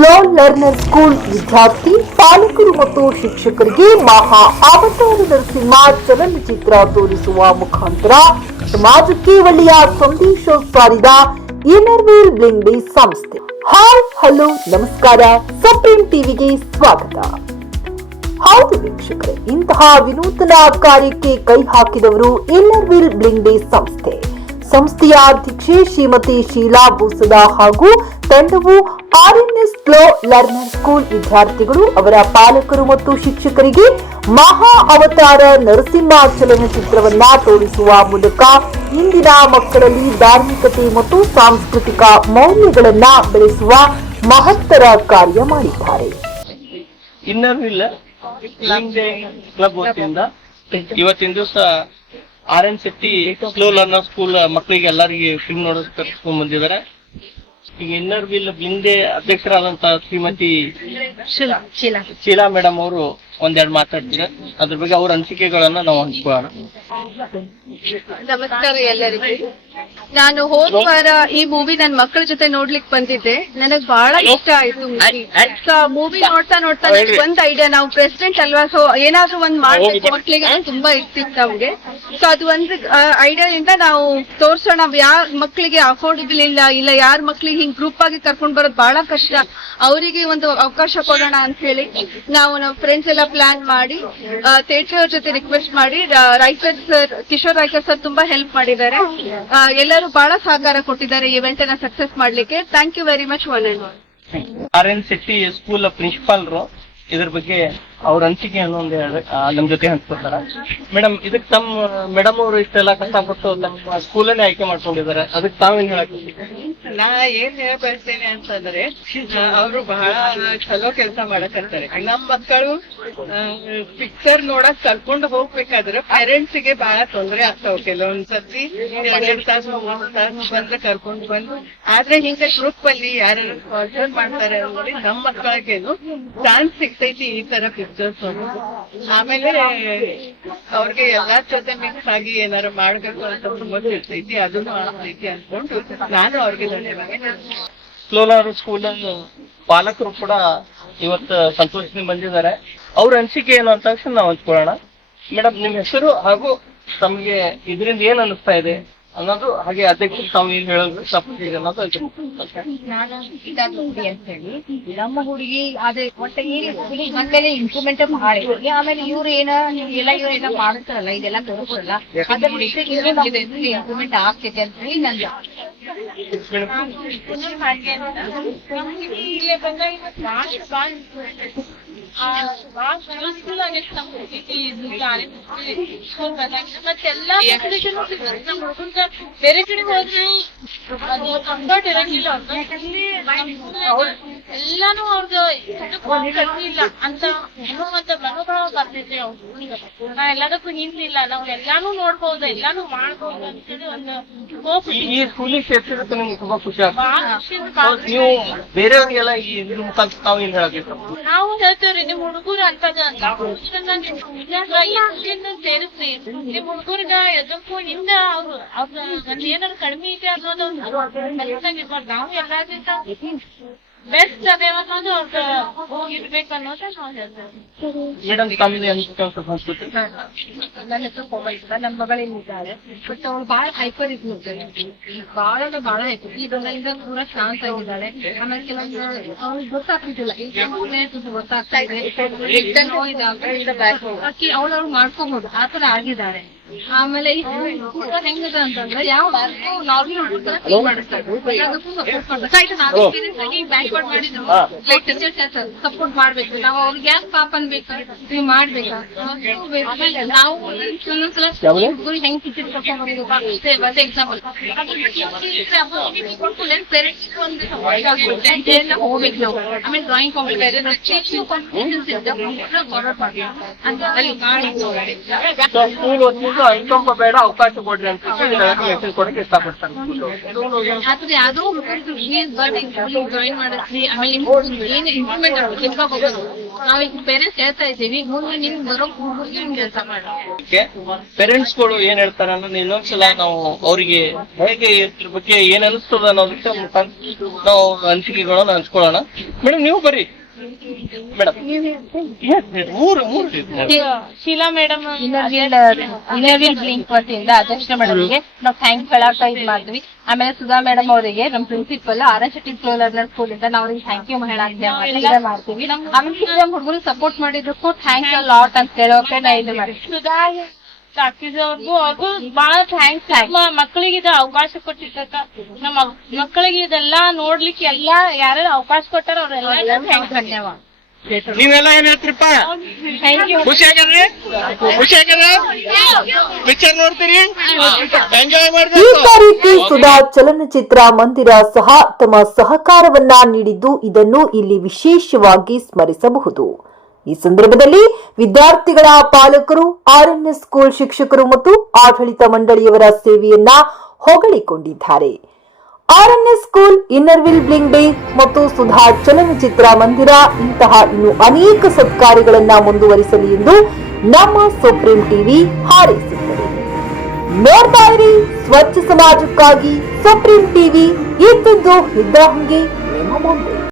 Slow learner school ವಿದ್ಯಾರ್ಥಿ, ಪಾಲಕರು ಮತ್ತು ಶಿಕ್ಷಕರಿಗೆ ಮಹಾ ಅವತಾರ ನರಸಿಂಹ ಚಲನಚಿತ್ರ ತೋರಿಸುವ ಮುಖಾಂತರ ಸಮಾಜಕ್ಕೆ ಒಳ್ಳೆಯ ಸಂದೇಶ ಸಾರಿದ ಇನ್ನರ್ವೀಲ್ ಬ್ಲಿಂಗ್ಬಿ ಸಂಸ್ಥೆ. ಹಾಯ್ ಹಲೋ ನಮಸ್ಕಾರ. ಸಪ್ರೀಂ ಟಿವಿಗೆ ಸ್ವಾಗತ. ಹೌದು ವೀಕ್ಷಕರೇ, ಇಂತಹ ವಿನೂತನ ಕಾರ್ಯಕ್ಕೆ ಕೈ ಹಾಕಿದವರು ಬ್ಲಿಂಗ್ ಡೇ ಸಂಸ್ಥೆ. ಸಂಸ್ಥೆಯ ಅಧ್ಯಕ್ಷೆ ಶ್ರೀಮತಿ ಶೀಲಾ ಬೂಸದ ಹಾಗೂ ತಂಡವು ಆರ್ಎನ್ಎಸ್ ಫ್ಲೋ ಲರ್ನರ್ ಸ್ಕೂಲ್ ವಿದ್ಯಾರ್ಥಿಗಳು, ಅವರ ಪಾಲಕರು ಮತ್ತು ಶಿಕ್ಷಕರಿಗೆ ಮಹಾ ಅವತಾರ ನರಸಿಂಹ ಚಲನಚಿತ್ರವನ್ನ ತೋರಿಸುವ ಮೂಲಕ ಇಂದಿನ ಮಕ್ಕಳಲ್ಲಿ ಧಾರ್ಮಿಕತೆ ಮತ್ತು ಸಾಂಸ್ಕೃತಿಕ ಮೌಲ್ಯಗಳನ್ನ ಬೆಳೆಸುವ ಮಹತ್ತರ ಕಾರ್ಯ ಮಾಡಿದ್ದಾರೆ. ಇವತ್ತಿನ ದಿವಸ R N Shetty slow learner school ಮಕ್ಕಳಿಗೆ ಎಲ್ಲರಿಗೆ ಫಿಲ್ಮ್ ನೋಡೋದಕ್ಕೆ ಕರ್ಕೊಂಡ್ ಬಂದಿದ್ದಾರೆ. ಈಗ ಇನ್ನರ್ ವಿಲ್ ಹಿಂದೆ ಅಧ್ಯಕ್ಷರಾದಂತಹ ಅಧ್ಯಕ್ಷರಾದಂತ ಶ್ರೀಮತಿ ಶೀಲಾ ಮೇಡಮ್ ಅವರು ಒಂದೆರಡು ಮಾತಾಡ್ತೀರಾ? ಅದ್ರ ಬಗ್ಗೆ ಅವ್ರ ಅನಿಸಿಕೆಗಳನ್ನ ನಾವು ಹಂಚ್ಕೊಳ್ಳೋಣ. ನಮಸ್ಕಾರ ಎಲ್ಲರಿಗೂ. ನಾನು ಹೋದ ವಾರ ಈ ಮೂವಿ ನನ್ನ ಮಕ್ಕಳ ಜೊತೆ ನೋಡ್ಲಿಕ್ ಬಂದಿದ್ದೆ. ನನಗ್ ಬಹಳ ಇಷ್ಟ ಆಯ್ತು ಮೂವಿ ಸೊ ಮೂವಿ ನೋಡ್ತಾ ನೋಡ್ತಾ ನನಗೆ ಒಂದ್ ಐಡಿಯಾ ನಾವು ಪ್ರೆಸಿಡೆಂಟ್ ಅಲ್ವಾ ಸೊ ಏನಾದ್ರೂ ಒಂದ್ ಮಾಡ್ಬೇಕು ಮಕ್ಳಿಗೆ ತುಂಬಾ ಇರ್ತಿತ್ತು ನಮ್ಗೆ. ಸೊ ಅದು ಒಂದ್ ಇಂದ ನಾವು ತೋರ್ಸೋಣ. ಯಾರ ಮಕ್ಳಿಗೆ ಅಫೋರ್ಡಬಲ್ ಇಲ್ಲ ಇಲ್ಲ ಯಾರ ಮಕ್ಳಿಗೆ ಹಿಂಗ್ ಗ್ರೂಪ್ ಆಗಿ ಕರ್ಕೊಂಡ್ ಬರೋದು ಬಹಳ ಕಷ್ಟ. ಅವರಿಗೆ ಒಂದು ಅವಕಾಶ ಕೊಡೋಣ ಅಂತ ಹೇಳಿ ನಾವು ನಮ್ಮ ಫ್ರೆಂಡ್ಸ್ ಎಲ್ಲ ಪ್ಲಾನ್ ಮಾಡಿ ತೇಜ್ ಅವ್ರ ಜೊತೆ ರಿಕ್ವೆಸ್ಟ್ ಮಾಡಿ ರೈಕರ್ ಸರ್, ಕಿಶೋರ್ ರಾಯ್ಕರ್ ಸರ್ ತುಂಬಾ ಹೆಲ್ಪ್ ಮಾಡಿದ್ದಾರೆ. ಎಲ್ಲರೂ ಬಹಳ ಸಹಕಾರ ಕೊಟ್ಟಿದ್ದಾರೆ ಇವೆಂಟ್ ಅನ್ನ ಸಕ್ಸಸ್ ಮಾಡ್ಲಿಕ್ಕೆ. Thank you very much one and R N Shetty school ಪ್ರಿನ್ಸಿಪಾಲ್ರು ಇದ್ರ ಬಗ್ಗೆ ಅವ್ರ ಅನಿಸಿಕೆಯನ್ನು ಒಂದು ನಮ್ ಜೊತೆ ಹಂಚ್ಕೊತಾರ ಮೇಡಮ್, ಇದಕ್ ತಮ್ಮ, ಮೇಡಮ್ ಅವರು ಇಷ್ಟೆಲ್ಲ ಕಷ್ಟಪಟ್ಟು ತಮ್ಮ ಸ್ಕೂಲನ್ನೇ ಆಯ್ಕೆ ಮಾಡ್ಕೊಂಡಿದ್ದಾರೆ. ಅದಕ್ಕೆ ತಾವೇನ್ ಹೇಳಕ್ ನಾ ಏನ್ ಹೇಳ್ಬಯಸ್ತೇನೆ ಅಂತಂದ್ರೆ ಅವ್ರು ಬಹಳ ಚಲೋ ಕೆಲಸ ಮಾಡಕತ್ತಾರೆ. ನಮ್ ಮಕ್ಕಳು ಪಿಕ್ಚರ್ ನೋಡಕ್ ಕರ್ಕೊಂಡು ಹೋಗ್ಬೇಕಾದ್ರೆ ಪೇರೆಂಟ್ಸ್ಗೆ ಬಹಳ ತೊಂದ್ರೆ ಆಗ್ತಾವ್. ಕೆಲವೊಂದ್ ಎರಡ್ ತಾಸು ಮೂರು ತಾಸು ಬಂದ್ರೆ ಕರ್ಕೊಂಡು ಬಂದು, ಆದ್ರೆ ಹಿಂಗ ಗ್ರೂಪ್ ಅಲ್ಲಿ ಯಾರು ಸ್ಪಾನ್ಸರ್ ಮಾಡ್ತಾರೆ ಅಂದ್ರೆ ನಮ್ ಮಕ್ಕಳಿಗೇನು ಚಾನ್ಸ್ ಸಿಗ್ತೈತಿ ಈ ತರ ಪಿಕ್ಚರ್ಸ್ ಆಮೇಲೆ ಅವ್ರಿಗೆ ಎಲ್ಲಾರ್ ಜೊತೆ ಮಿಕ್ಸ್ ಆಗಿ ಏನಾರ ಮಾಡ್ಬೇಕು ಅಂತ ತುಂಬಾ ಇರ್ತೈತಿ ಅದನ್ನು ಆಗ್ತೈತಿ ಅನ್ಕೊಂಡು ನಾನು ಅವ್ರಿಗೆ ಸ್ಲೋಲಾರ್ ಸ್ಕೂಲ್ ಪಾಲಕರು ಕೂಡ ಇವತ್ತು ಸಂತೋಷದಿಂದ ಬಂದಿದ್ದಾರೆ. ಅವ್ರ ಅನಿಸಿಕೆ ಏನು ಅಂತ ತಕ್ಷಣ ನಾವು ಹಂಚ್ಕೊಳ್ಳೋಣ. ಮೇಡಮ್ ನಿಮ್ ಹೆಸರು ಹಾಗೂ ತಮ್ಗೆ ಇದರಿಂದ ಏನ್ ಅನಿಸ್ತಾ ಇದೆ ಅನ್ನೋದು ಹಾಗೆ ಅಧ್ಯಕ್ಷರು ತಾವು ಏನ್ ಹೇಳೋದು ಇಷ್ಟಪಡ್ತೀರಿ ಅನ್ನೋದು ಅದು. ನಾನು ಅಂತ ಹೇಳಿ ನಮ್ಮ ಹುಡುಗಿ ಅದೇ ಒಟ್ಟೆ ಬಂದ್ಮೇಲೆ ಇಂಪ್ರೂವ್ಮೆಂಟ್ ಮಾಡಿ ಆಮೇಲೆ ಇವ್ರು ಏನ ಎಲ್ಲ ಇವ್ರು ಏನ ಮಾಡ್ತಾರಲ್ಲ ಇದೆಲ್ಲ ತೋರಿಸ್ತಾರಲ್ಲ ಅದ್ರ ಇಂಪ್ರೂವ್ಮೆಂಟ್ ಆಗ್ತೈತೆ ಅಂತ ಹೇಳಿ ನಂದು. ಹುಡುಗಂಗ ಬೇರೆ ಕಡೆ ಹೋದ್ರೆ ಅದು ಕಂಫರ್ಟ್ ಇರಂಗಿಲ್ಲ ಎಲ್ಲಾನು ಅವ್ರದ್ದು ಕಡಿಮೆ ಇಲ್ಲ. ಅಂತ ಅನ್ನುವಂತ ಮನೋಭಾವ ಬರ್ತೈತಿ ಅವ್ರಿಗೆ ನಾ ಎಲ್ಲದಕ್ಕೂ ನಿಂತಿಲ್ಲ. ನಾವು ಎಲ್ಲಾನು ನೋಡ್ಬೋದು ಎಲ್ಲಾನು ಮಾಡ್ಬೋದು ಅಂತೇಳಿ ಒಂದು ಹೋಪ್ ಈ- ಈ ಸ್ಕೂಲಿಗೆ ಸೇರ್ಸಿರೋದು ನಿಮ್ಗೆ ತುಂಬಾ ಖುಷಿ ಆಗ್ತದೆ. ನೀವು ಬೇರೆಯವ್ರಿಗೆಲ್ಲ ಈ ಇದ್ರ ಮುಖಾಂತರ ತಾವು ಏನ್ ಹೇಳಬೇಕು ನಾವು ಹೇಳ್ತೇವ್ರಿ ನಿಮ್ ಹುಡುಗರು ಅಂತದ ಅಂತ ಹುಡುಗರನ್ನ ನಿಮ್ ಹುಡುಗರ್ನ ಈ ಖುಷಿಯಿಂದ ಸೇರಿಸ್ರಿ. ನಿಮ್ ಹುಡುಗರ್ಗ ಎದಕ್ಕೂ ಹಿಂದ ಅವ್ರು ಅವ್ರ ಏನಾದ್ರು ಏನಾರ ಕಡಿಮೆ ಇದೆ ಅನ್ನೋದು ನಾವು ಎಲ್ಲಾದ್ರಿಂದ ಬೆಸ್ಟ್ ಅದೇ ಅನ್ನೋದು ಅವ್ರ ಇರ್ಬೇಕು ಅನ್ನೋದೇ ನಾವು ಹೇಳ್ತೇವೆ. ಮೇಡಮ್ ತಮ್ಮದು ಅನಿಸಿಕೆ ಸ್ವಲ್ಪ ಹಂಚ್ಕೊತೀರಿ ನನ್ನ ಹೆಸರು ಕೋಮಲ್ ಅಂತ. ನನ್ನ ಮಗಳೇನಿದ್ದಾಳೆ ಬಟ್ ಅವಳು ಬಹಳ ಹೈಪರ್ ಇದ್ಲು ಬಹಳ ಅಂದ್ರೆ ಬಹಳ ಹೈಪರ್ ಈಗ ಪೂರ ಶಾಂತ ಆಗಿದ್ದಾಳೆ. ಆಮೇಲೆ ಕೆಲವೊಂದು ಅವ್ಳಿಗೆ ಗೊತ್ತಾಗ್ತಿದ್ದಿಲ್ಲ. ಈಗ ಗೊತ್ತಾಗ್ತಾ ಇದೆ ಅವಳು ಅವ್ಳು ಮಾಡ್ಕೋಬಹುದು ಆತರ ಆಗಿದ್ದಾರೆ. ಆಮೇಲೆ ಈ ಕೂಡ ಹೆಂಗದ ಅಂತಂದ್ರೆ ಯಾವ ನಾರ್ಮಲ್ ಅದಕ್ಕೂ ಸಪೋರ್ಟ್ ಮಾಡ್ಬೇಕು ಆಯ್ತು ನಾವು experience ಆಗಿ ಬ್ಯಾಕ್ವರ್ಡ್ ಮಾಡಿದ್ರು. ಲೈಕ್ ಸಪೋರ್ಟ್ ಮಾಡ್ಬೇಕು. ನಾವು ಅವ್ರಿಗೆ ಯಾಕೆ ಪಾಪ ಅನ್ಬೇಕು ನೀವು ಮಾಡ್ಬೇಕಾ? ಆಮೇಲೆ ನಾವು ಕೆಲವೊಂದ್ಸಲ ಹುಡುಗರು ಹೆಂಗ್ ಕಿಚಿಡ್ ಕರ್ಕೊಂಡ್ ಬರೋದು ಅಷ್ಟೇ ಒಂದೇ ಎಕ್ಸಾಂಪಲ್ ಪೇರೆಂಟ್ಸ್ ಒಂದು support ಆಗುತ್ತೆ. ಎಲ್ಲ ಹೋಗ್ಬೇಕು ನಾವು ಆಮೇಲೆ ಡ್ರಾಯಿಂಗ್ ಕಾಂಪಿಟೇಷನ್ ಫಾರ್ವರ್ಡ್ ಮಾಡ್ಬೇಕು. ಅಂತ ಅಲ್ಲಿ ಮಾಡಿ ಸೊ ಬೇಡ ಅವಕಾಶ ಕೊಡ್ರಿ ಅಂತ ಮೆಸೇಜ್ ಕೊಡಕ್ಕೆ ಇಷ್ಟಪಡ್ತಾರೆ. ಯಾವ್ದೋ ಜಾಯಿನ್ ಆಮೇಲೆ ಏನ್ ಇಂಪ್ರೂವ್ಮೆಂಟ್ ನಾವೀಗ ಪೇರೆಂಟ್ಸ್ ಹೇಳ್ತಾ ಇದ್ದೀವಿ ಮುಂದೆ ನಿಮ್ ಬರೋ ಹುಡುಗಿ ಕೆಲಸ ಮಾಡಿ. ಪೇರೆಂಟ್ಸ್ಗಳು ಏನ್ ಹೇಳ್ತಾರೆ ಅನ್ನೋದು ಇನ್ನೊಂದ್ಸಲ ನಾವು ಅವರಿಗೆ ಹೇಗೆ ಇದ್ರ ಬಗ್ಗೆ ಏನ್ ಅನಿಸ್ತದ ಅನ್ನೋದಕ್ಕೆ ನಾವು ಅನಿಸಿಕೆಗಳನ್ನ ಹಂಚ್ಕೊಳ್ಳೋಣ. ಮೇಡಮ್ ನೀವು ಬರ್ರಿ. ಮೇಡಮ್ ಮೂರು ಮೂರು ಶೀಲಾ ಮೇಡಮ್ ಇಂಟರ್ವ್ಯೂ ಬ್ಲಿಂಕ್ ವತಿಯಿಂದ ಅಧ್ಯಕ್ಷ ಮೇಡಮ್ಗೆ ನಾವು ಥ್ಯಾಂಕ್ಸ್ ಹೇಳಾಕ ಇದ್ ಮಾಡ್ತೀವಿ ಆಮೇಲೆ ಸುಧಾ ಮೇಡಮ್ ಅವರಿಗೆ ನಮ್ principal R S Shetty school school ಇಂದ ನಾವ್ ಅವ್ರಿಗೆ ಥ್ಯಾಂಕ್ ಯು ಹೇಳಾಕ ಮಾಡ್ತೀವಿ. ಆಮೇಲೆ ನಮ್ ಹುಡುಗರು ಸಪೋರ್ಟ್ ಮಾಡಿದ್ದಕ್ಕೂ ಥ್ಯಾಂಕ್ಸ್ ಅ ಲಾಟ್ ಅಂತ ಹೇಳೋಕೆ ನಾ ಇದು ಮಾಡ್ತೀವಿ ಸುಧಾ ಟಾಕೀಸ್ ಅವ್ರಿಗೂ ಬಹಳ ಥ್ಯಾಂಕ್ಸ್ ಮಕ್ಕಳಿಗೆ ಇದು ಅವಕಾಶ ಕೊಟ್ಟಿದ್ದಕ್ಕ. ನಮ್ಮ ಮಕ್ಕಳಿಗೆ ಇದೆಲ್ಲಾ ನೋಡ್ಲಿಕ್ಕೆ ಎಲ್ಲಾ ಯಾರ್ಯಾರು ಅವಕಾಶ ಕೊಟ್ಟಾರ ಅವ್ರೆಲ್ಲ ಥ್ಯಾಂಕ್ಸ್ ಧನ್ಯವಾದ. ನೀವೆಲ್ಲ ಏನ್ ಹೇಳ್ತೀರಪ್ಪ? ಥ್ಯಾಂಕ್ ಯು ಖುಷಿ ಆಗ್ಯಾರ್ರಿ ಖುಷಿ ಆಗ್ಯಾರ ಪಿಕ್ಚರ್ ನೋಡ್ತೀರಿ? ಎಂಜಾಯ್ ರೀತಿ ಸುಧಾ ಚಲನಚಿತ್ರ ಮಂದಿರ ಸಹ ತಮ್ಮ ಸಹಕಾರವನ್ನ ನೀಡಿದ್ದು ಇದನ್ನು ಇಲ್ಲಿ ವಿಶೇಷವಾಗಿ ಸ್ಮರಿಸಬಹುದು. ಈ ಸಂದರ್ಭದಲ್ಲಿ ವಿದ್ಯಾರ್ಥಿಗಳ ಪಾಲಕರು ಆರ್ಎನ್ಎಸ್ ಸ್ಕೂಲ್ ಶಿಕ್ಷಕರು ಮತ್ತು ಆಡಳಿತ ಮಂಡಳಿಯವರ ಸೇವೆಯನ್ನ ಹೊಗಳಿಕೊಂಡಿದ್ದಾರೆ. RNS school inner wheel bling day ಮತ್ತು ಸುಧಾ ಚಲನಚಿತ್ರ ಮಂದಿರ, ಇಂತಹ ಇನ್ನು ಅನೇಕ ಸತ್ಕಾರ್ಯಗಳನ್ನ ಮುಂದುವರಿಸಲಿ ಎಂದು ನಮ್ಮ ಸುಪ್ರೀಂ ಟಿವಿ ಹಾರೈಸುತ್ತದೆ ನೋಡ್ತಾ ಇರಿ, ಸ್ವಚ್ಛ ಸಮಾಜಕ್ಕಾಗಿ ಸುಪ್ರೀಂ ಟಿವಿ ಇದ್ದದ್ದು ಇದ್ದ ಹಂಗೆ. ನಿಮ್ಮ ಮುಂದೆ